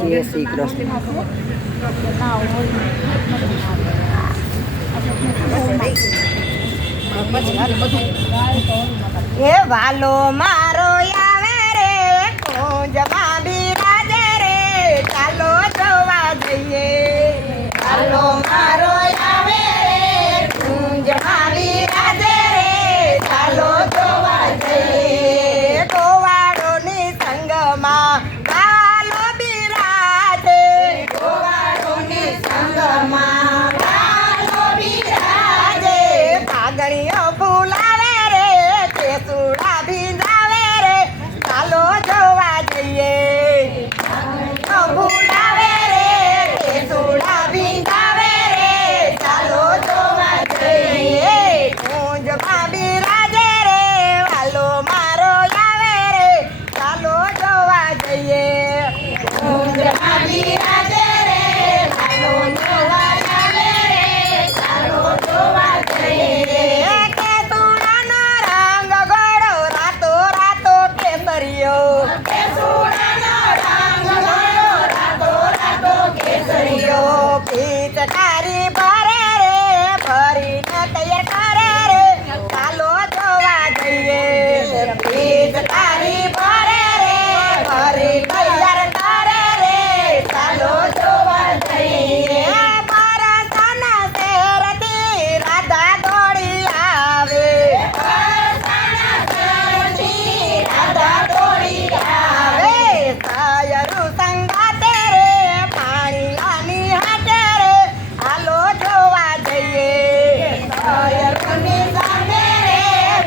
જય શ્રી કૃષ્ણ. હે વાલો મારો આવે રે કુંજમાં બિરાજે રે ચાલો જોવા જઈએ. વાલો મારો આવે રે કુંજમાં બિરાજે રે ચાલો જોવા જઈએ. ગોવાળોની સંગમાં વાલો બિરાજે. ગોવાળોની સંગમાં વાલો બિરાજે. પાઘડીઓ ફૂલાવે રે કેસુડા ભીંજાવે રે ચાલો જોવા જઈએ. ફૂલાવે રે કેસુડા ભીંજાવે રે ચાલો જોવા જઈએ. કુંજમાં બિરાજે રે વાલો મારો આવે રે ચાલો જોવા જઈએ. કુંજમાં બિરાજે રે વાલો જોવા આવે રે ચાલો જોવા જઈએ. કેસુડાનો રંગ ગોળો રાતો રાતો કેસરિયો. કેસુડાનો રંગ ગોળો રાતો રાતો કેસરિયો. પિચકારી ભરે રે ભરીને તૈયાર કરે રે ચાલો જોવા જઈએ. પિચકારી ભરે રે ભરી તૈયાર કરે રે ચાલો જોવા જઈએ. પરસાના શેરથી રાધા દોડી આવે. પરસાના શેરથી રાધા દોડી આવે. સાયરું સંગાતે રે પાણીલાની હાટે રે હાલો જોવા જઈએ. સાયરુંની સામે રે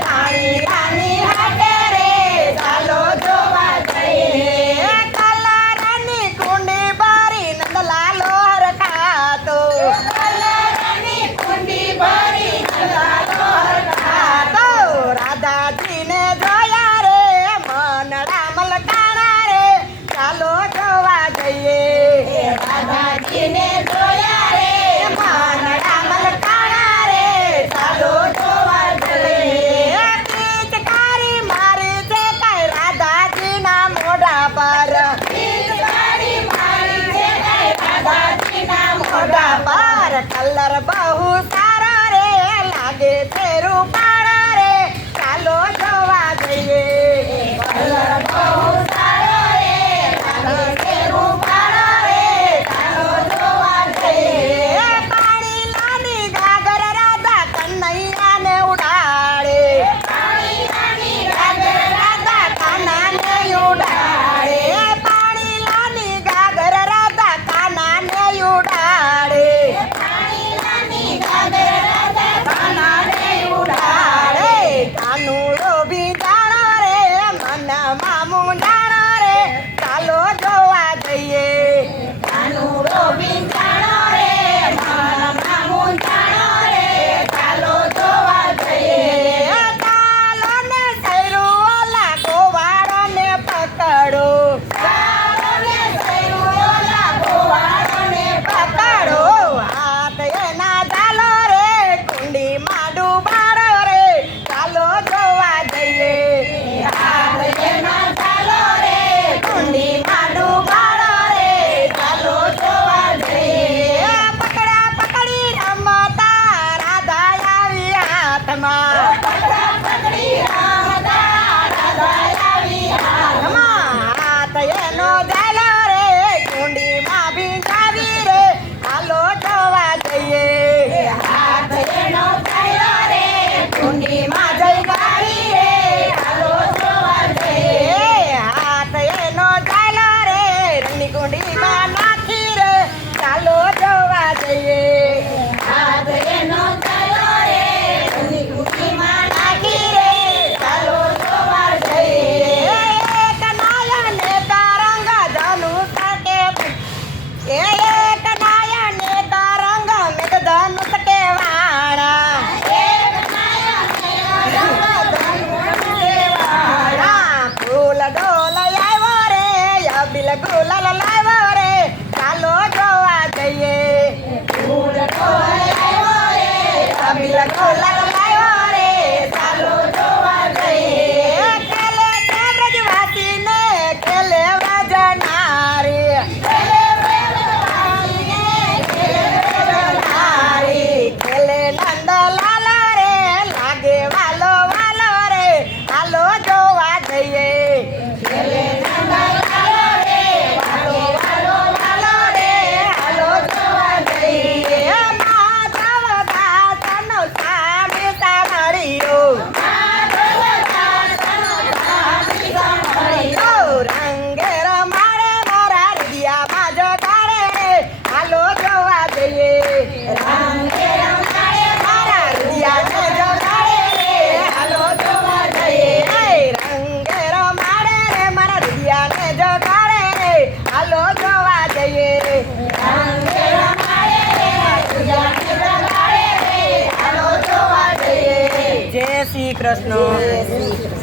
પાણીલાની હાટે રે ચાલો જોવા જઈએ. કલરની કુંડી ભરી નંદલાલો હરખાતો. કલરની કુંડી ભરી નંદલાલો હરખાતો. રાધાજીને જોયા રે મનડા મલકાણા રે ચાલો જોવા જઈએ. રાધાજીને જોયા રે મનડા મલકાણા રે ચાલો જોવા જઈએ. પિચકારી મારી છે કઈ રાધાજીના મોઢા પર. પિચકારી મારી છે કઈ રાધાજીના મોઢા પર. કલર બહુ સારો રે લાગે છે રૂપાળો રે ચાલો જોવા જઈએ. કલર બહુ સારો રે લાગે છે રૂપાળો રે ચાલો જોવા જઈએ. પાણીલાની ગાગર રાધા કન્હૈયાને ઉડાડે. પાણીલાની ગાગર રાધા કાનાને ઉડાડે. પાણીલાની ગાગર રાધા કાનાને ઉડાડે. પાણીલાની ગાગર કૃષ્ણ.